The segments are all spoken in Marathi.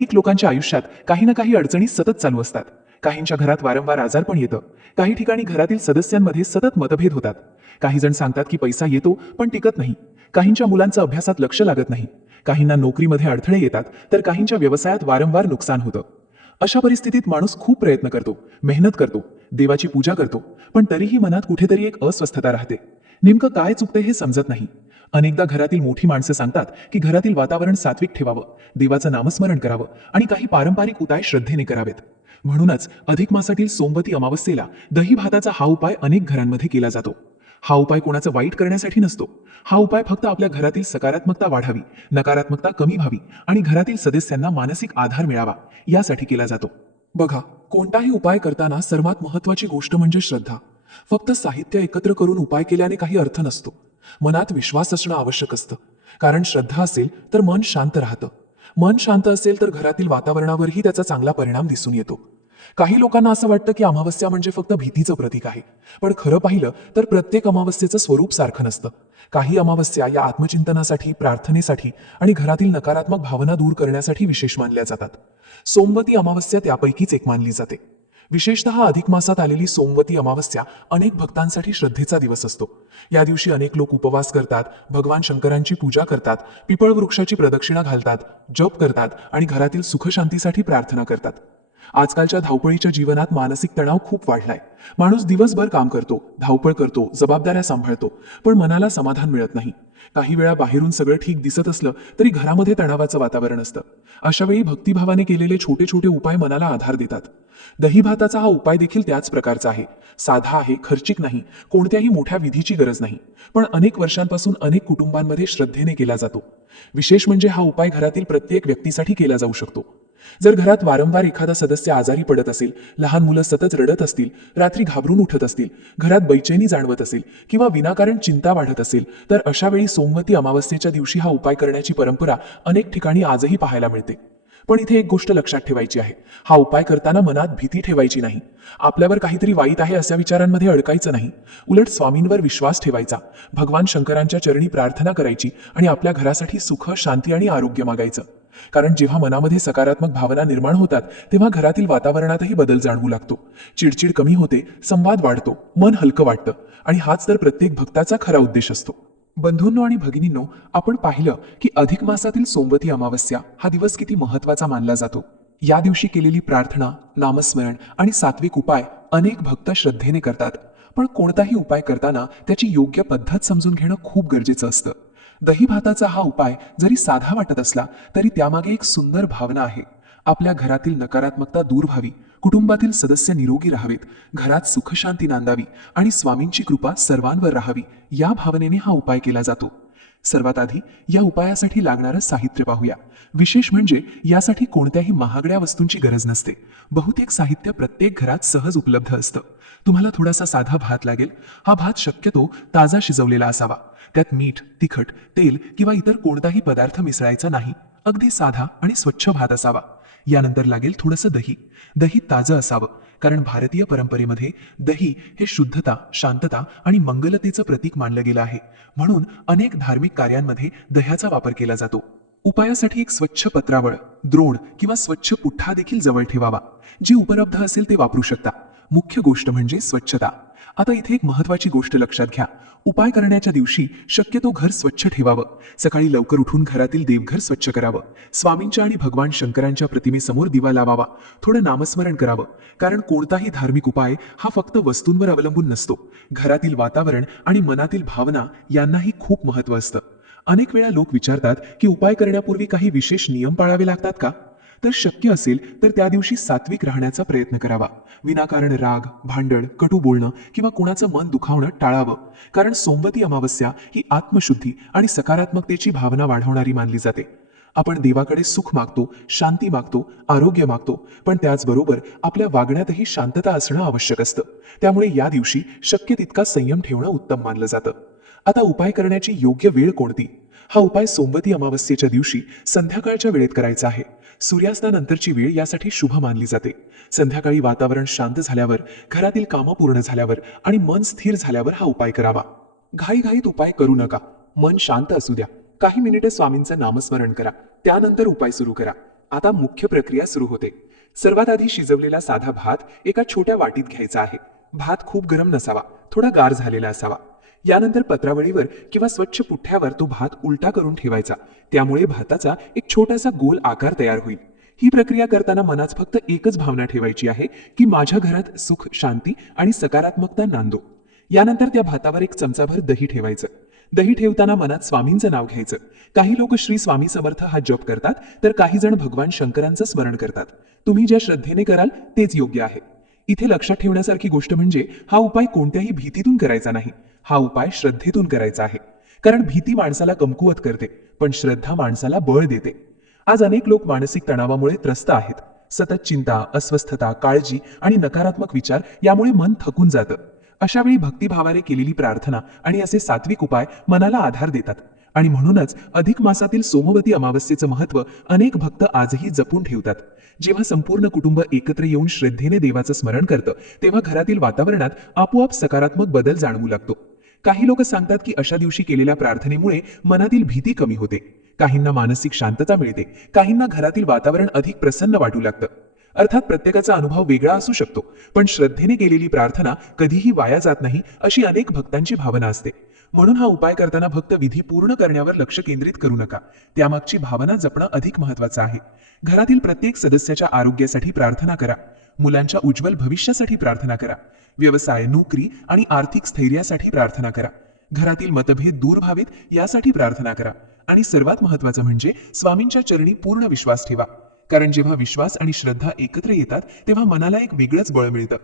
अनेक लोकांच्या आयुष्यात काही ना काही अडचणी सतत चालू असतात. काहींच्या घरात वारंवार आजारपण येतं. काही ठिकाणी घरातील सदस्यांमध्ये सतत मतभेद होतात. काही जण सांगतात की पैसा येतो पण टिकत नाही. काहींच्या मुलांचं अभ्यासात लक्ष लागत नाही. काहींना नोकरीमध्ये अडथळे येतात तर काहींच्या व्यवसायात वारंवार नुकसान होतं. अशा परिस्थितीत माणूस खूप प्रयत्न करतो, मेहनत करतो, देवाची पूजा करतो, पण तरीही मनात कुठेतरी एक अस्वस्थता राहते. नेमकं काय चुकते हे समजत नाही. अनेकदा घरातील मोठी माणसं सांगतात की घरातील वातावरण सात्विक ठेवावं, देवाचं नामस्मरण करावं आणि काही पारंपरिक उपाय श्रद्धेने करावेत. म्हणूनच अधिक मासातील सोमवती अमावस्येला दही भाताचा हा उपाय अनेक घरांमध्ये केला जातो. हा उपाय कोणाचं वाईट करण्यासाठी नसतो. हा उपाय फक्त आपल्या घरातील सकारात्मकता वाढावी, नकारात्मकता कमी व्हावी आणि घरातील सदस्यांना मानसिक आधार मिळावा यासाठी केला जातो. बघा, कोणताही उपाय करताना सर्वात महत्वाची गोष्ट म्हणजे श्रद्धा. फक्त साहित्य एकत्र करून उपाय केल्याने काही अर्थ नसतो. मनात विश्वास असणं आवश्यक असतं. कारण श्रद्धा असेल तर मन शांत राहतं. मन शांत असेल तर घरातील वातावरणावरही त्याचा चांगला परिणाम दिसून येतो. काही लोकांना असं वाटतं की अमावस्या म्हणजे फक्त भीतीचं प्रतीक आहे. पण खरं पाहिलं तर प्रत्येक अमावस्येचं स्वरूप सारखं नसतं. काही अमावस्या या आत्मचिंतनासाठी, प्रार्थनेसाठी आणि घरातील नकारात्मक भावना दूर करण्यासाठी विशेष मानल्या जातात. सोमवती अमावस्या त्यापैकीच एक मानली जाते. विशेषतः अधिक मासात आलेली सोमवती अमावस्या अनेक भक्तांसाठी श्रद्धेचा दिवस असतो. या दिवशी अनेक लोक उपवास करतात, भगवान शंकरांची पूजा करतात, पिपळ वृक्षाची प्रदक्षिणा घालतात, जप करतात आणि घरातील सुखशांतीसाठी प्रार्थना करतात. आजकालच्या धावपळीच्या जीवनात मानसिक तणाव खूप वाढलाय. माणूस दिवसभर काम करतो, धावपळ करतो, जबाबदाऱ्या सांभाळतो, पण मनाला समाधान मिळत नाही. काही वेळा बाहेरून सगळं ठीक दिसत असलं तरी घरामध्ये तणावाचं वातावरण असतं. अशा वेळी भक्तिभावाने केलेले छोटे छोटे उपाय मनाला आधार देतात. दही भाताचा हा उपाय देखील त्याच प्रकारचा आहे. साधा आहे, खर्चिक नाही, कोणत्याही मोठ्या विधीची गरज नाही, पण अनेक वर्षांपासून अनेक कुटुंबांमध्ये श्रद्धेने केला जातो. विशेष म्हणजे हा उपाय घरातील प्रत्येक व्यक्तीसाठी केला जाऊ शकतो. जर घरात वारंवार एखादा सदस्य आजारी पडत असेल, लहान मुलं सतत रडत असतील, रात्री घाबरून उठत असतील, घरात बैचैनी जाणवत असेल किंवा विनाकारण चिंता वाढत असेल, तर अशा वेळी सोमवती अमावस्येच्या दिवशी हा उपाय करण्याची परंपरा अनेक ठिकाणी आजही पाहायला मिळते. पण इथे एक गोष्ट लक्षात ठेवायची आहे. हा उपाय करताना मनात भीती ठेवायची नाही. आपल्यावर काहीतरी वाईट आहे अशा विचारांमध्ये अडकायचं नाही. उलट स्वामींवर विश्वास ठेवायचा, भगवान शंकरांच्या चरणी प्रार्थना करायची आणि आपल्या घरासाठी सुख, शांती आणि आरोग्य मागायचं. कारण जेव्हा मनामध्ये सकारात्मक भावना निर्माण होतात तेव्हा घरातील वातावरणातही बदल जाणवू लागतो. चिडचिड कमी होते, संवाद वाढतो, मन हलकं वाटतं आणि हाच तर प्रत्येक भक्ताचा खरा उद्देश असतो. बंधूंनो आणि भगिनींनो, आपण पाहिलं की अधिक मासातील सोमवती अमावस्या हा दिवस किती महत्वाचा मानला जातो. या दिवशी केलेली प्रार्थना, नामस्मरण आणि सात्विक उपाय अनेक भक्त श्रद्धेने करतात. पण कोणताही उपाय करताना त्याची योग्य पद्धत समजून घेणं खूप गरजेचं असतं. दही भाताचा हा उपाय जरी साधा वाटत असला तरी त्यामागे एक सुंदर भावना आहे. आपल्या घरातील नकारात्मकता दूर व्हावी, कुटुंबातील सदस्य निरोगी राहावेत, घरात सुखशांती नांदावी आणि स्वामींची कृपा सर्वांवर राहावी या भावनेने हा उपाय केला जातो. सर्वात आधी या उपायासाठी लागणारं साहित्य पाहूया. विशेष म्हणजे यासाठी कोणत्याही महागड्या वस्तूंची गरज नसते. बहुतेक साहित्य प्रत्येक घरात सहज उपलब्ध असतं. तुम्हाला थोडासा साधा भात लागेल. हा भात शक्यतो ताजा शिजवलेला असावा. त्यात मीठ, तिखट, तेल किंवा इतर कोणताही पदार्थ मिसळायचा नाही. अगदी साधा आणि स्वच्छ भात असावा. यानंतर लागेल थोडंसं दही. दही ताजं असावं, कारण भारतीय परंपरेमध्ये दही हे शुद्धता, शांतता आणि मंगलतेचं प्रतीक मानलं गेलं आहे. म्हणून अनेक धार्मिक कार्यांमध्ये दह्याचा वापर केला जातो. उपायासाठी एक स्वच्छ पत्रावळ, द्रोण किंवा स्वच्छ पुठ्ठा देखील जवळ ठेवावा. जे उपलब्ध असेल ते वापरू शकता. मुख्य गोष्ट म्हणजे स्वच्छता. आता इथे एक महत्वाची गोष्ट लक्षात घ्या. उपाय करण्याच्या दिवशी शक्यतो घर स्वच्छ ठेवावं. सकाळी लवकर उठून घरातील देवघर स्वच्छ करावं. स्वामींच्या आणि भगवान शंकरांच्या प्रतिमेसमोर दिवा लावावा. थोडं नामस्मरण करावं. कारण कोणताही धार्मिक उपाय हा फक्त वस्तूंवर अवलंबून नसतो. घरातील वातावरण आणि मनातील भावना यांनाही खूप महत्त्व असतं. अनेक वेळा लोक विचारतात की उपाय करण्यापूर्वी काही विशेष नियम पाळावे लागतात का? तर शक्य असेल तर त्या दिवशी सात्विक राहण्याचा प्रयत्न करावा. विनाकारण राग, भांडण, कटू बोलणं किंवा कोणाचं मन दुखावणं टाळावं. कारण सोमवती अमावस्या ही आत्मशुद्धी आणि सकारात्मकतेची भावना वाढवणारी मानली जाते. आपण देवाकडे सुख मागतो, शांती मागतो, आरोग्य मागतो, पण त्याचबरोबर आपल्या वागण्यातही शांतता असणं आवश्यक असतं. त्यामुळे या दिवशी शक्य तितका संयम ठेवणं उत्तम मानलं जातं. आता उपाय करण्याची योग्य वेळ कोणती? हा उपाय सोमवती अमावस्येच्या दिवशी संध्याकाळच्या वेळेत करायचा आहे. सूर्यास्तानंतरची वेळ यासाठी शुभ मानली जाते. संध्याकाळी वातावरण शांत झाल्यावर, घरातील कामं पूर्ण झाल्यावर आणि मन स्थिर झाल्यावर हा उपाय करावा. घाईघाईत उपाय करू नका. मन शांत असू द्या. काही मिनिटे स्वामींचं नामस्मरण करा. त्यानंतर उपाय सुरू करा. आता मुख्य प्रक्रिया सुरू होते. सर्वात आधी शिजवलेला साधा भात एका छोट्या वाटीत घ्यायचा आहे. भात खूप गरम नसावा, थोडा गार झालेला असावा. यानंतर पत्रावळीवर किंवा स्वच्छ पुठ्ठ्यावर तो भात उलटा करून ठेवायचा. त्यामुळे भाताचा एक छोटासा गोल आकार तयार होईल. ही प्रक्रिया करताना मनात फक्त एकच भावना ठेवायची आहे की माझ्या घरात सुख, शांती आणि सकारात्मकता नांदो. यानंतर त्या भातावर एक चमचाभर दही ठेवायचं. दही ठेवताना मनात स्वामींचं नाव घ्यायचं. काही लोक श्री स्वामी समर्थ हा जप करतात, तर काही जण भगवान शंकरांचं स्मरण करतात. तुम्ही ज्या श्रद्धेने कराल तेच योग्य आहे. इथे लक्षात ठेवण्यासारखी गोष्ट म्हणजे हा उपाय कोणत्याही भीतीतून करायचा नाही. हा उपाय श्रद्धेतून करायचा आहे. कारण भीती माणसाला कमकुवत करते, पण श्रद्धा माणसाला बळ देते. आज अनेक लोक मानसिक तणावामुळे त्रस्त आहेत. सतत चिंता, अस्वस्थता, काळजी आणि नकारात्मक विचार यामुळे मन थकून जातं. अशा वेळी भक्तिभावाने केलेली प्रार्थना आणि असे सात्विक उपाय मनाला आधार देतात. आणि म्हणूनच अधिक मासातील सोमवती अमावस्येचं महत्त्व अनेक भक्त आजही जपून ठेवतात. जेव्हा संपूर्ण कुटुंब एकत्र येऊन श्रद्धेने देवाचं स्मरण करतं, तेव्हा घरातील वातावरणात आपोआप सकारात्मक बदल जाणवू लागतो. काही लोक सांगतात की अशा दिवशी केलेल्या प्रार्थनेमुळे मनातील भीती कमी होते, काहींना मानसिक शांतता मिळते, काहींना घरातील वातावरण अधिक प्रसन्न वाटू लागतं. अर्थात प्रत्येकाचा अनुभव वेगळा असू शकतो, पण श्रद्धेने केलेली प्रार्थना कधीही वाया जात नाही अशी अनेक भक्तांची भावना असते. म्हणून हा उपाय करताना फक्त विधी पूर्ण करण्यावर लक्ष केंद्रित करू नका, त्यामागची भावना जपणं अधिक महत्त्वाचं आहे. घरातील प्रत्येक सदस्याच्या आरोग्यासाठी प्रार्थना करा. मुलांच्या उज्ज्वल भविष्यासाठी प्रार्थना करा. व्यवसाय, नोकरी आणि आर्थिक स्थैर्यासाठी प्रार्थना करा. घरातील मतभेद दूर व्हावेत यासाठी प्रार्थना करा. आणि सर्वात महत्त्वाचं म्हणजे स्वामींच्या चरणी पूर्ण विश्वास ठेवा. कारण जेव्हा विश्वास आणि श्रद्धा एकत्र येतात, तेव्हा मनाला एक वेगळंच बळ मिळतं.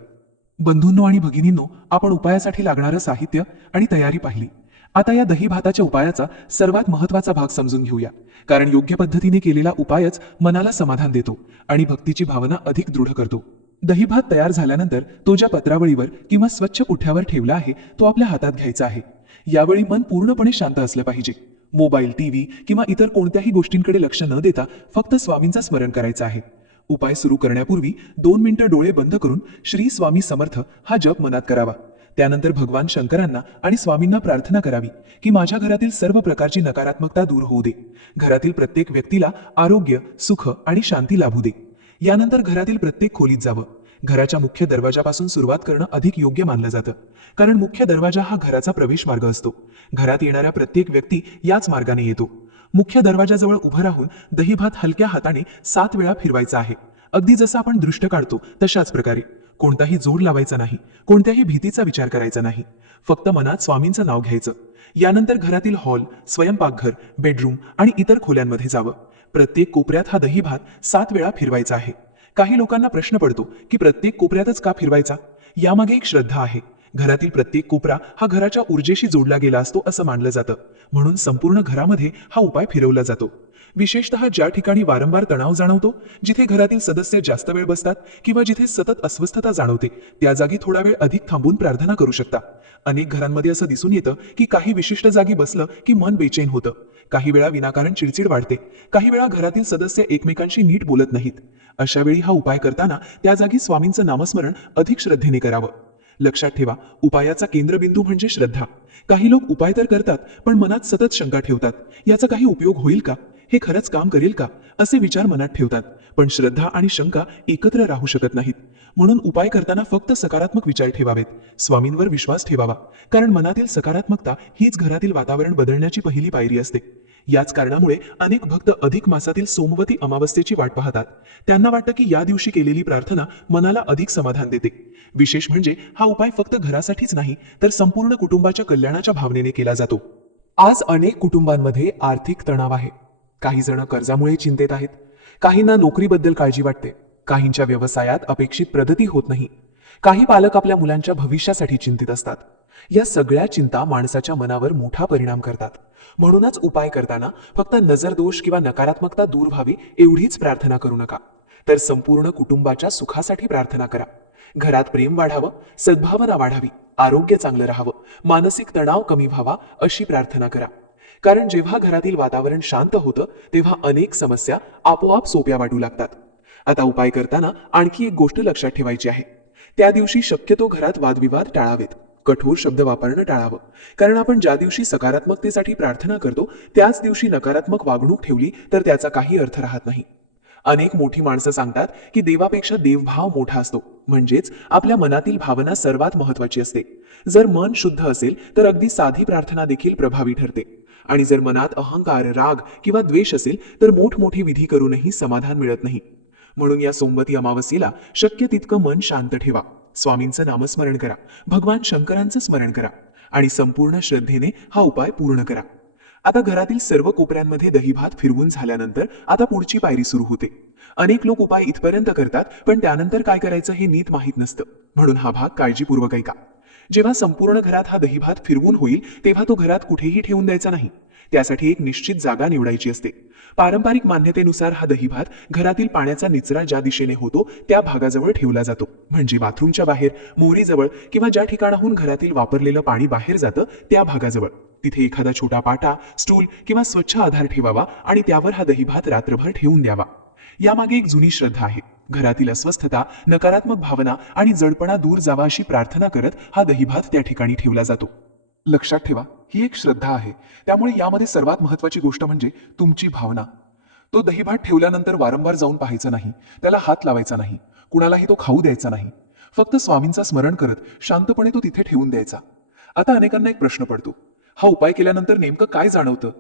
बंधूंनो आणि भगिनींनो, आपण उपायासाठी लागणारं साहित्य आणि तयारी पाहिली. आता या दही भाताच्या उपायाचा सर्वात महत्त्वाचा भाग समजून घेऊया. कारण योग्य पद्धतीने केलेला उपायच मनाला समाधान देतो आणि भक्तीची भावना अधिक दृढ करतो. दही भात तयार झाल्यानंतर तो ज्या पत्रावळीवर किंवा स्वच्छ पुठ्ठ्यावर ठेवला आहे, तो आपल्या हातात घ्यायचा आहे. यावेळी मन पूर्णपणे शांत असलं पाहिजे. मोबाईल, टीव्ही किंवा इतर कोणत्याही गोष्टींकडे लक्ष न देता फक्त स्वामींचं स्मरण करायचं आहे. उपाय सुरू करण्यापूर्वी 2 मिनिटं डोळे बंद करून श्री स्वामी समर्थ हा जप मनात करावा. त्यानंतर भगवान शंकरांना आणि स्वामींना प्रार्थना करावी की माझ्या घरातील सर्व प्रकारची नकारात्मकता दूर होऊ दे. घरातील प्रत्येक व्यक्तीला आरोग्य, सुख आणि शांती लाभू दे. यानंतर घरातील प्रत्येक खोलीत जावं. घराच्या मुख्य दरवाजापासून सुरुवात करणं अधिक योग्य मानलं जातं, कारण मुख्य दरवाजा हा घराचा प्रवेश मार्ग असतो. घरात येणाऱ्या प्रत्येक व्यक्ती याच मार्गाने येतो. मुख्य दरवाजाजवळ उभं राहून दही भात हलक्या हाताने 7 वेळा फिरवायचा आहे. अगदी जसं आपण दृष्ट काढतो तशाच प्रकारे. कोणताही जोर लावायचा नाही, कोणत्याही भीतीचा विचार करायचा नाही. फक्त मनात स्वामींचं नाव घ्यायचं. यानंतर घरातील हॉल, स्वयंपाकघर, बेडरूम आणि इतर खोल्यांमध्ये जावं. प्रत्येक कोपऱ्यात हा दही भात 7 वेळा फिरवायचा आहे. काही लोकांना प्रश्न पडतो की प्रत्येक कोपऱ्यातच का फिरवायचा? यामागे एक श्रद्धा आहे. घरातील प्रत्येक कोपरा हा घराच्या ऊर्जेशी जोडला गेला असतो असं मानलं जातं. म्हणून संपूर्ण घरामध्ये हा उपाय फिरवला जातो. विशेषतः ज्या ठिकाणी वारंवार तणाव जाणवतो, जिथे घरातील सदस्य जास्त वेळ बसतात किंवा जिथे सतत अस्वस्थता जाणवते, त्या जागी थोडा वेळ अधिक थांबून प्रार्थना करू शकता. अनेक घरांमध्ये असं दिसून येतं की काही विशिष्ट जागी बसलं की मन बेचैन होतं. काही वेळा विनाकारण चिडचिड वाढते. काही वेळा घरातील सदस्य एकमेकांशी नीट बोलत नाहीत. अशा वेळी हा उपाय करताना त्या जागी स्वामींचं नामस्मरण अधिक श्रद्धेने करावं. लक्षात ठेवा, उपायाचा केंद्रबिंदू म्हणजे श्रद्धा. काही लोक उपाय तर करतात, पण मनात सतत शंका ठेवतात. याचा काही उपयोग होईल का? हे खरंच काम करेल का? असे विचार मनात ठेवतात. पण श्रद्धा आणि शंका एकत्र राहू शकत नाहीत. म्हणून उपाय करताना फक्त सकारात्मक विचार ठेवावेत. स्वामींवर विश्वास ठेवावा. कारण मनातील सकारात्मकता हीच घरातील वातावरण बदलण्याची पहिली पायरी असते. याच कारणामुळे अनेक भक्त अधिक मासातील सोमवती अमावस्येची वाट पाहतात. त्यांना वाटतं की या दिवशी केलेली प्रार्थना मनाला अधिक समाधान देते. विशेष म्हणजे हा उपाय फक्त घरासाठीच नाही, तर संपूर्ण कुटुंबाच्या कल्याणाच्या भावनेने केला जातो. आज अनेक कुटुंबांमध्ये आर्थिक तणाव आहे. काही जण कर्जामुळे चिंतेत आहेत. काहींना नोकरीबद्दल काळजी वाटते. काहींच्या व्यवसायात अपेक्षित प्रगती होत नाही. काही पालक आपल्या मुलांच्या भविष्यासाठी चिंतित असतात. या सगळ्या चिंता माणसाच्या मनावर मोठा परिणाम करतात. म्हणूनच उपाय करताना फक्त नजरदोष किंवा नकारात्मकता दूर व्हावी एवढीच प्रार्थना करू नका, तर संपूर्ण कुटुंबाच्या सुखासाठी प्रार्थना करा. घरात प्रेम वाढावं, सद्भावना वाढावी, आरोग्य चांगलं राहावं, मानसिक तणाव कमी व्हावा अशी प्रार्थना करा. कारण जेव्हा घरातील वातावरण शांत होतं, तेव्हा अनेक समस्या आपोआप सोप्या वाटू लागतात. आता उपाय करताना आणखी एक गोष्ट लक्षात ठेवायची आहे. त्या दिवशी शक्यतो घरात वादविवाद टाळावेत. कठोर शब्द वापरणं टाळावं. कारण आपण ज्या दिवशी सकारात्मकतेसाठी प्रार्थना करतो, त्याच दिवशी नकारात्मक वागणूक ठेवली तर त्याचा काही अर्थ राहत नाही. अनेक मोठी माणसं सांगतात की देवापेक्षा देवभाव मोठा असतो, म्हणजेच आपल्या मनातील भावना सर्वात महत्वाची असते. जर मन शुद्ध असेल तर अगदी साधी प्रार्थना देखील प्रभावी ठरते. आणि जर मनात अहंकार, राग किंवा द्वेष असेल तर मोठमोठी विधी करूनही समाधान मिळत नाही. म्हणून या सोमवती अमावस्येला शक्य तितकं मन शांत ठेवा, स्वामींचं नामस्मरण करा, भगवान शंकरांचं स्मरण करा आणि संपूर्ण श्रद्धेने हा उपाय पूर्ण करा. आता घरातील सर्व कोपऱ्यांमध्ये दहीभात फिरवून झाल्यानंतर आता पुढची पायरी सुरू होते. अनेक लोक उपाय इथपर्यंत करतात, पण त्यानंतर काय करायचं हे नीट माहीत नसतं. म्हणून हा भाग काळजीपूर्वक ऐका. जेव्हा संपूर्ण घरात हा दहीभात फिरवून होईल तेव्हा तो घरात कुठेही ठेवून द्यायचा नाही. त्यासाठी एक निश्चित जागा निवडायची असते. पारंपरिक मान्यतेनुसार हा दहीभात घरातील पाण्याचा निचरा ज्या दिशेने होतो त्या भागाजवळ ठेवला जातो, म्हणजे बाथरूमच्या बाहेर, मोरीजवळ किंवा ज्या ठिकाणाहून घरातील वापरलेलं पाणी बाहेर जातं त्या भागाजवळ. तिथे एखादा छोटा पाटा, स्टूल किंवा स्वच्छ आधार ठेवावा आणि त्यावर हा दहीभात रात्रभर ठेवून द्यावा. यामागे एक जुनी श्रद्धा आहे. घरातील अस्वस्थता, नकारात्मक भावना आणि जडपणा दूर जावा अशी प्रार्थना करत हा दहीभात त्या ठिकाणी ठेवला जातो. लक्षात ठेवा, ही एक श्रद्धा आहे. त्यामुळे यामध्ये सर्वात महत्वाची गोष्ट म्हणजे तुमची भावना. तो दहीभात ठेवल्यानंतर वारंवार जाऊन पाहायचा नाही, त्याला हात लावायचा नाही, कुणालाही तो खाऊ द्यायचा नाही. फक्त स्वामींचा स्मरण करत शांतपणे तो तिथे ठेवून द्यायचा. आता अनेकांना एक प्रश्न पडतो, हा उपाय केल्यानंतर नेमकं काय जाणवतं?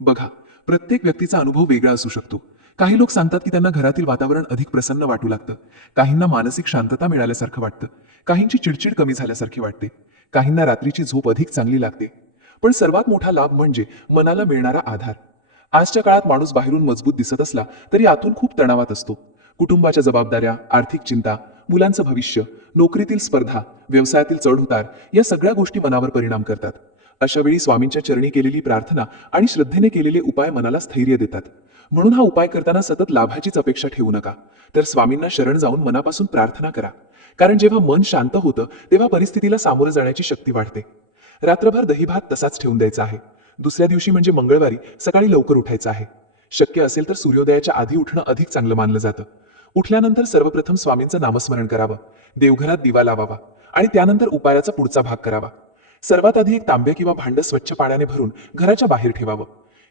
बघा, प्रत्येक व्यक्तीचा अनुभव वेगळा असू शकतो. काही लोक सांगतात की त्यांना घरातील वातावरण अधिक प्रसन्न वाटू लागतं, काहींना मानसिक शांतता मिळाल्यासारखं वाटतं, काहींची चिडचिड कमी झाल्यासारखी वाटते, काहींना रात्रीची झोप अधिक चांगली लागते. पण सर्वात मोठा लाभ म्हणजे मनाला मिळणारा आधार. आजच्या काळात माणूस बाहेरून मजबूत दिसत असला तरी आतून खूप तणावात असतो. कुटुंबाच्या जबाबदाऱ्या, आर्थिक चिंता, मुलांचं भविष्य, नोकरीतील स्पर्धा, व्यवसायातील चढउतार या सगळ्या गोष्टी मनावर परिणाम करतात. अशा वेळी स्वामींच्या चरणी केलेली प्रार्थना आणि श्रद्धेने केलेले उपाय मनाला स्थैर्य देतात. म्हणून हा उपाय करताना सतत लाभाचीच अपेक्षा ठेवू नका, तर स्वामींना शरण जाऊन मनापासून प्रार्थना करा. कारण जेव्हा मन शांत होतं तेव्हा परिस्थितीला सामोरं जाण्याची शक्ती वाढते. रात्रभर दहीभात तसाच ठेवून द्यायचा आहे. दुसऱ्या दिवशी म्हणजे मंगळवारी सकाळी लवकर उठायचं आहे. शक्य असेल तर सूर्योदयाच्या आधी उठणं अधिक चांगलं मानलं जातं. उठल्यानंतर सर्वप्रथम स्वामींचं नामस्मरण करावं, देवघरात दिवा लावावा आणि त्यानंतर उपायाचा पुढचा भाग करावा. सर्वात आधी एक तांबे किंवा भांडं स्वच्छ पाण्याने भरून घराच्या बाहेर ठेवावं.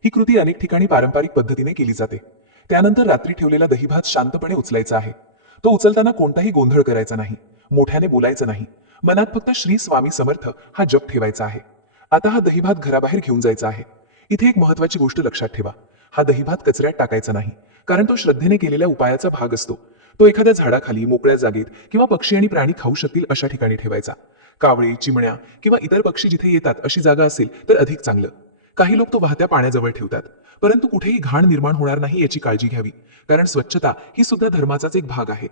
ही कृती अनेक ठिकाणी पारंपरिक पद्धतीने केली जाते. त्यानंतर रात्री ठेवलेला दहीभात शांतपणे उचलायचा आहे. तो उचलताना कोणताही गोंधळ करायचा नाही, मोठ्याने बोलायचं नाही. मनात फक्त श्री स्वामी समर्थ हा जप ठेवायचा आहे. आता हा दहीभात घराबाहेर घेऊन जायचा आहे. इथे एक महत्वाची गोष्ट लक्षात ठेवा, हा दहीभात कचऱ्यात टाकायचा नाही, कारण तो श्रद्धेने केलेल्या उपायाचा भाग असतो. तो एखाद्या झाडाखाली, मोकळ्या जागेत किंवा पक्षी आणि प्राणी खाऊ शकतील अशा ठिकाणी ठेवायचा. कावळे, चिमण्या किंवा इतर पक्षी जिथे येतात अशी जागा असेल तर अधिक चांगलं. काही लोक तो वाहत्या पाण्याजवळ ठेवतात, परंतु कुठेही घाण निर्माण होणार नाही याची काळजी घ्यावी, कारण स्वच्छता ही सुद्धा धर्माचाच एक भाग आहे.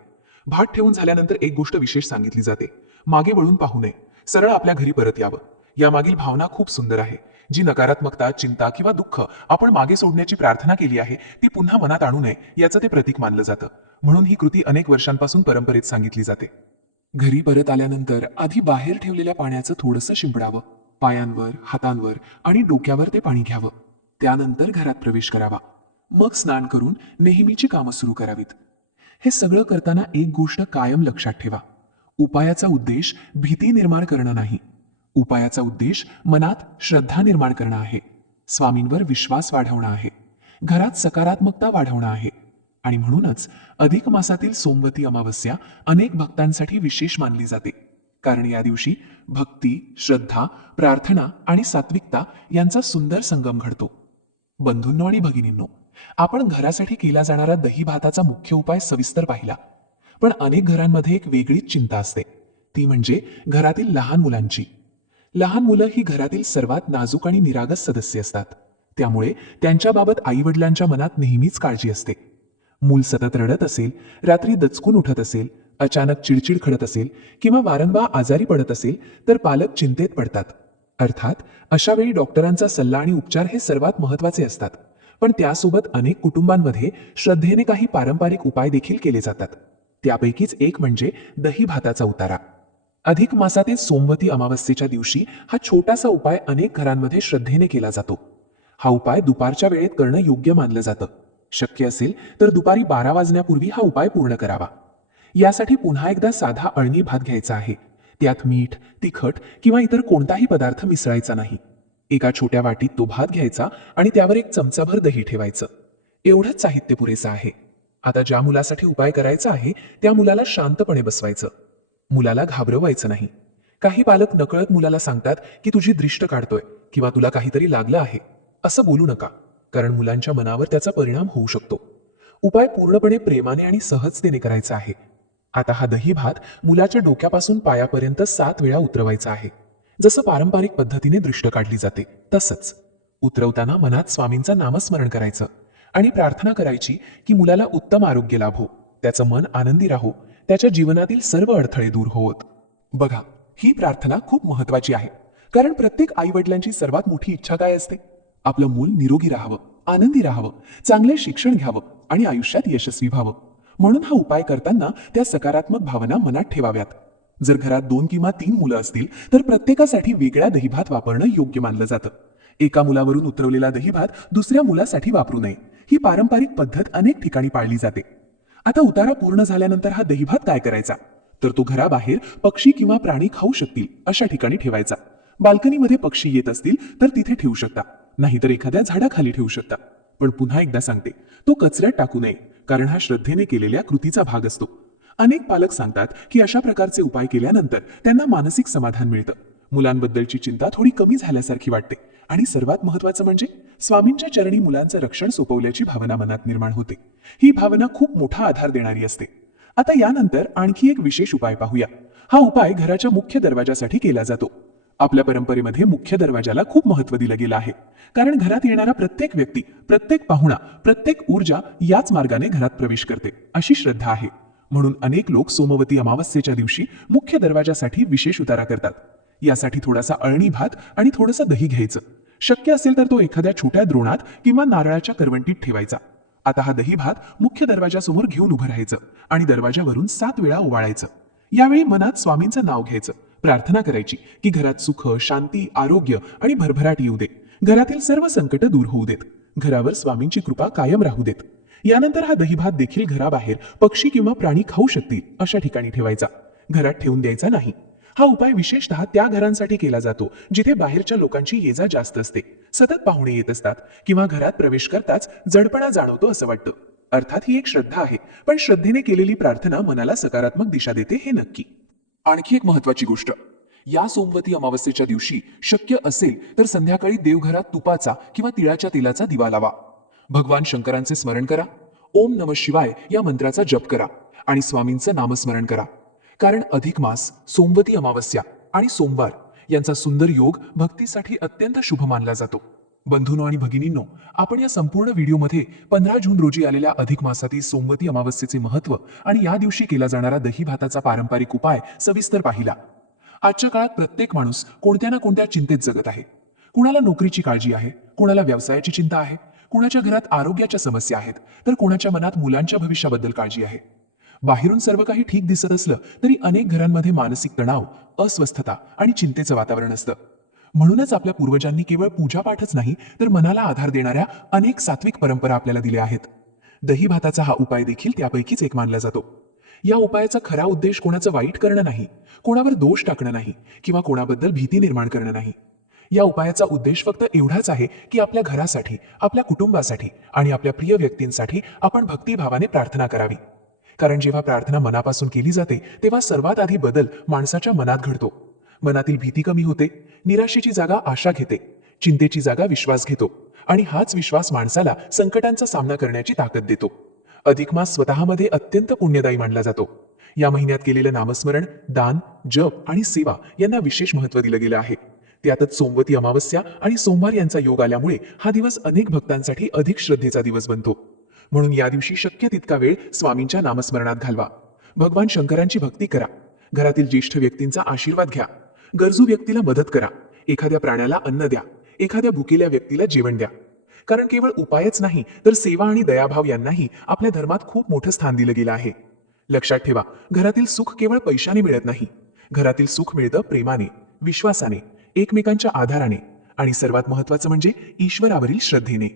भात ठेवून झाल्यानंतर एक गोष्ट विशेष सांगितली जाते, मागे वळून पाहू नये, सरळ आपल्या घरी परत यावं. यामागील भावना खूप सुंदर आहे. जी नकारात्मकता, चिंता किंवा दुःख आपण मागे सोडण्याची प्रार्थना केली आहे ती पुन्हा मनात आणू नये याचं ते प्रतीक मानलं जातं. म्हणून ही कृती अनेक वर्षांपासून परंपरेत सांगितली जाते. घरी परत आल्यानंतर आधी बाहेर ठेवलेल्या पाण्याचं थोडंसं शिंपडावं. पायांवर, हातांवर आणि डोक्यावर ते पाणी घ्यावं. त्यानंतर घरात प्रवेश करावा. मग स्नान करून नेहमीची कामं सुरू करावीत. हे सगळं करताना एक गोष्ट कायम लक्षात ठेवा, उपायाचा उद्देश भीती निर्माण करणं नाही. उपायाचा उद्देश मनात श्रद्धा निर्माण करणं आहे, स्वामींवर विश्वास वाढवणं आहे, घरात सकारात्मकता वाढवणं आहे. आणि म्हणूनच अधिक मासातील सोमवती अमावस्या अनेक भक्तांसाठी विशेष मानली जाते. कारण या दिवशी भक्ती, श्रद्धा, प्रार्थना आणि सात्विकता यांचा सुंदर संगम घडतो. बंधूंनो आणि भगिनींनो, आपण घरासाठी केला जाणारा दही भाताचा मुख्य उपाय सविस्तर पाहिला. पण अनेक घरांमध्ये एक वेगळीच चिंता असते, ती म्हणजे घरातील लहान मुलांची. लहान मुलं ही घरातील सर्वात नाजूक आणि निरागस सदस्य असतात. त्यामुळे त्यांच्याबाबत आईवडिलांच्या मनात नेहमीच काळजी असते. मूल सतत रडत असेल, रात्री दचकून उठत असेल, अचानक चिडचिड खडत असेल किंवा वारंवार आजारी पडत असेल तर पालक चिंतेत पडतात. अर्थात अशा वेळी डॉक्टरांचा सल्ला आणि उपचार हे सर्वात महत्त्वाचे असतात. पण त्यासोबत अनेक कुटुंबांमध्ये श्रद्धेने काही पारंपरिक उपाय देखील केले जातात. त्यापैकीच एक म्हणजे दही भाताचा उतारा. अधिक मासातील सोमवती अमावस्येच्या दिवशी हा छोटासा उपाय अनेक घरांमध्ये श्रद्धेने केला जातो. हा उपाय दुपारच्या वेळेत करणं योग्य मानलं जातं. शक्य असेल तर दुपारी 12 वाजण्यापूर्वी हा उपाय पूर्ण करावा. यासाठी पुन्हा एकदा साधा अळणी भात घ्यायचा आहे. त्यात मीठ, तिखट किंवा इतर कोणताही पदार्थ मिसळायचा नाही. एका छोट्या वाटीत तो भात घ्यायचा आणि त्यावर एक चमचाभर दही ठेवायचं. एवढंच साहित्य पुरेसं आहे. आता ज्या मुलासाठी उपाय करायचा आहे त्या मुलाला शांतपणे बसवायचं. मुलाला घाबरवायचं नाही. काही पालक नकळत मुलाला सांगतात की तुझी दृष्ट काढतोय किंवा तुला काहीतरी लागलं आहे. असं बोलू नका, कारण मुलांच्या मनावर त्याचा परिणाम होऊ शकतो. उपाय पूर्णपणे प्रेमाने आणि सहजतेने करायचा आहे. आता हा दही भात मुलाच्या डोक्यापासून पायापर्यंत 7 वेळा उतरवायचा आहे. जसं पारंपरिक पद्धतीने दृष्ट काढली जाते तसंच. उतरवताना मनात स्वामींचं नामस्मरण करायचं आणि प्रार्थना करायची की मुलाला उत्तम आरोग्य लाभो, त्याचं मन आनंदी राहो, त्याच्या जीवनातील सर्व अडथळे दूर होत. बघा, ही प्रार्थना खूप महत्वाची आहे, कारण प्रत्येक आई वडिलांची सर्वात मोठी इच्छा काय असते? आपलं मूल निरोगी राहावं, आनंदी राहावं, चांगले शिक्षण घ्यावं आणि आयुष्यात यशस्वी व्हावं. म्हणून हा उपाय करताना त्या सकारात्मक भावना मनात ठेवाव्यात. जर घरात 2 किंवा 3 मुलं असतील तर प्रत्येकासाठी वेगळा दहीभात वापरणं योग्य मानलं जातं. एका मुलावरून उतरवलेला दहीभात दुसऱ्या मुलासाठी वापरू नये, ही पारंपरिक पद्धत अनेक ठिकाणी पाळली जाते. आता उतारा पूर्ण झाल्यानंतर हा दहीभात काय करायचा? तर तो घराबाहेर पक्षी किंवा प्राणी खाऊ शकतील अशा ठिकाणी ठेवायचा. बाल्कनीमध्ये पक्षी येत असतील तर तिथे ठेवू शकता, नाहीतर एखाद्या झाडाखाली ठेवू शकता. पण पुन्हा एकदा सांगते, तो कचऱ्यात टाकू नये, कारण हा श्रद्धेने केलेल्या कृतीचा भाग असतो. अनेक पालक सांगतात की अशा प्रकारचे उपाय केल्यानंतर त्यांना मानसिक समाधान मिळतं, मुलांबद्दलची चिंता थोडी कमी झाल्यासारखी वाटते आणि सर्वात महत्त्वाचं म्हणजे स्वामींच्या चरणी मुलांचं रक्षण सोपवल्याची भावना मनात निर्माण होते. ही भावना खूप मोठा आधार देणारी असते. आता यानंतर आणखी एक विशेष उपाय पाहूया. हा उपाय घराच्या मुख्य दरवाजासाठी केला जातो. आपल्या परंपरेमध्ये मुख्य दरवाजाला खूप महत्त्व दिलं गेलं आहे, कारण घरात येणारा प्रत्येक व्यक्ती, प्रत्येक पाहुणा, प्रत्येक ऊर्जा याच मार्गाने घरात प्रवेश करते अशी श्रद्धा आहे. म्हणून अनेक लोक सोमवती अमावस्येच्या दिवशी मुख्य दरवाजासाठी विशेष उतारा करतात. यासाठी थोडासा अळणी भात आणि थोडंसं दही घ्यायचं. शक्य असेल तर तो एखाद्या छोट्या द्रोणात किंवा नारळाच्या करवंटीत ठेवायचा. आता हा दही भात मुख्य दरवाजासमोर घेऊन उभं राहायचं आणि दरवाजावरून 7 वेळा ओवाळायचं. यावेळी मनात स्वामींचं नाव घ्यायचं, प्रार्थना करायची की घरात सुख, शांती, आरोग्य आणि भरभराट येऊ दे. घरातील सर्व संकट दूर होऊ देत. घरावर स्वामींची कृपा कायम राहू देत. यानंतर हा दही भात देखील घराबाहेर पक्षी किंवा प्राणी खाऊ शकतील अशा ठिकाणी ठेवायचा, घरात ठेवून द्यायचा नाही. हा उपाय विशेषतः त्या घरांसाठी केला जातो जिथे बाहेरच्या लोकांची ये-जा जास्त असते, सतत पाहुणे येत असतात किंवा घरात प्रवेश करताच जडपणा जाणवतो असं वाटतं. अर्थात ही एक श्रद्धा आहे, पण श्रद्धेने केलेली प्रार्थना मनाला सकारात्मक दिशा देते हे नक्की. आणखी एक महत्वाची गोष्ट, या सोमवती अमावस्येच्या दिवशी शक्य असेल तर संध्याकाळी देवघरात तुपाचा किंवा तिळाच्या तेलाचा दिवा लावा. भगवान शंकरांचे स्मरण करा, ओम नमः शिवाय या मंत्राचा जप करा आणि स्वामींचं नामस्मरण करा. कारण अधिक मास, सोमवती अमावस्या आणि सोमवार यांचा सुंदर योग भक्तीसाठी अत्यंत शुभ मानला जातो. बंधूंनो आणि भगिनींनो, आपण या संपूर्ण व्हिडिओमध्ये 15 जून रोजी आलेल्या अधिक मासातील सोमवती अमावस्येचे महत्त्व आणि या दिवशी केला जाणारा दही भाताचा पारंपरिक उपाय सविस्तर पाहिला. आजच्या काळात प्रत्येक माणूस कोणत्या ना कोणत्या चिंतेत जगत आहे. कुणाला नोकरीची काळजी आहे, कुणाला व्यवसायाची चिंता आहे, कुणाच्या घरात आरोग्याच्या समस्या आहेत, तर कुणाच्या मनात मुलांच्या भविष्याबद्दल काळजी आहे. बाहेरून सर्व काही ठीक दिसत असलं तरी अनेक घरांमध्ये मानसिक तणाव, अस्वस्थता आणि चिंतेचं वातावरण असतं. म्हणूनच आपल्या पूर्वजांनी केवळ पूजापाठच नाही तर मनाला आधार देणाऱ्या अनेक सात्विक परंपरा आपल्याला दिल्या आहेत. दही भाताचा हा उपाय देखील त्यापैकीच एक मानला जातो. या उपायाचा खरा उद्देश कोणाचं वाईट करणं नाही, कोणावर दोष टाकणं नाही किंवा कोणाबद्दल भीती निर्माण करणं नाही. या उपायाचा उद्देश फक्त एवढाच आहे की आपल्या घरासाठी, आपल्या कुटुंबासाठी आणि आपल्या प्रिय व्यक्तींसाठी आपण भक्तिभावाने प्रार्थना करावी. कारण जेव्हा प्रार्थना मनापासून केली जाते तेव्हा सर्वात आधी बदल माणसाच्या मनात घडतो. मनातील भीती कमी होते, निराशेची जागा आशा घेते, चिंतेची जागा विश्वास घेतो आणि हाच विश्वास माणसाला संकटांचा सामना करण्याची ताकद देतो. अधिक मास स्वतःमध्ये अत्यंत पुण्यदायी मानला जातो. या महिन्यात केलेलं नामस्मरण, दान, जप आणि सेवा यांना विशेष महत्त्व दिलं गेलं आहे. त्यातच सोमवती अमावस्या आणि सोमवार यांचा योग आल्यामुळे हा दिवस अनेक भक्तांसाठी अधिक श्रद्धेचा दिवस बनतो. म्हणून या दिवशी शक्य तितका वेळ स्वामींच्या नामस्मरणात घालवा. भगवान शंकरांची भक्ती करा. घरातील ज्येष्ठ व्यक्तींचा आशीर्वाद घ्या. गरजू व्यक्तीला मदत करा. एखाद्या प्राण्याला अन्न द्या. एखाद्या भुकेल्या व्यक्तीला जेवण द्या. कारण केवळ उपायच नाही तर सेवा आणि दयाभाव यांनाही आपल्या धर्मात खूप मोठं स्थान दिलं गेलं आहे. लक्षात ठेवा, घरातील सुख केवळ पैशाने मिळत नाही. घरातील सुख मिळतं प्रेमाने, विश्वासाने, एकमेकांच्या आधाराने आणि सर्वात महत्त्वाचं म्हणजे ईश्वरावरील श्रद्धेने.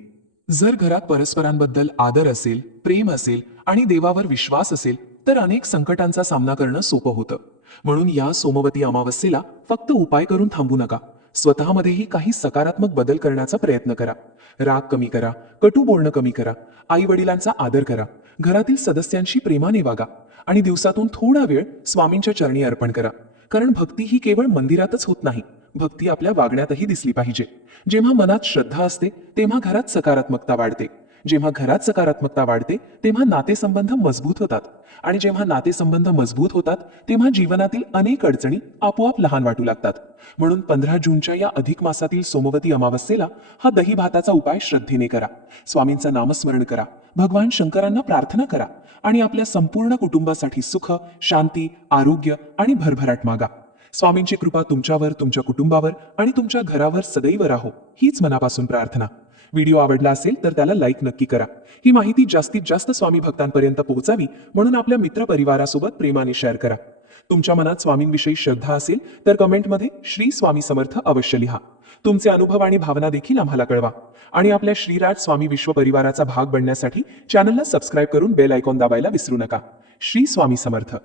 जर घरात परस्परांबद्दल आदर असेल, प्रेम असेल आणि देवावर विश्वास असेल तर अनेक संकटांचा सामना करणं सोपं होतं. म्हणून या सोमवती अमावस्येला फक्त उपाय करून थांबू नका. स्वतःमध्येही काही सकारात्मक बदल करण्याचा प्रयत्न करा. राग कमी करा, कटू बोलणं कमी करा, आई वडिलांचा आदर करा, घरातील सदस्यांशी प्रेमाने वागा आणि दिवसातून थोडा वेळ स्वामींच्या चरणी अर्पण करा. कारण भक्ती ही केवळ मंदिरातच होत नाही, भक्ती आपल्या वागण्यातही दिसली पाहिजे. जेव्हा मनात श्रद्धा असते तेव्हा घरात सकारात्मकता वाढते. जेव्हा घरात सकारात्मकता वाढते तेव्हा नातेसंबंध मजबूत होतात. आणि जेव्हा नातेसंबंध मजबूत होतात तेव्हा जीवनातील अनेक अडचणी आपोआप लहान वाटू लागतात. म्हणून 15 जूनच्या या अधिक मासातील सोमवती अमावस्येला हा दही भाताचा उपाय श्रद्धेने करा. स्वामींचं नामस्मरण करा, भगवान शंकरांना प्रार्थना करा आणि आपल्या संपूर्ण कुटुंबासाठी सुख, शांती, आरोग्य आणि भरभराट मागा. स्वामींची कृपा तुमच्यावर, तुमच्या कुटुंबावर आणि तुमच्या घरावर सदैव राहो, हीच मनापासून प्रार्थना. व्हिडिओ आवडला असेल तर त्याला लाईक नक्की करा. ही माहिती जास्तीत जास्त स्वामी भक्तांपर्यंत पोहोचावी म्हणून आपल्या मित्रपरिवारासोबत प्रेमाने शेअर करा. तुमच्या मनात स्वामींविषयी श्रद्धा असेल तर कमेंटमध्ये श्री स्वामी समर्थ अवश्य लिहा. तुमचे अनुभव आणि भावना देखील आम्हाला कळवा. आणि आपल्या श्रीराज स्वामी विश्व परिवाराचा भाग बनण्यासाठी चॅनलला सबस्क्राईब करून बेल आयकॉन दाबायला विसरू नका. श्री स्वामी समर्थ.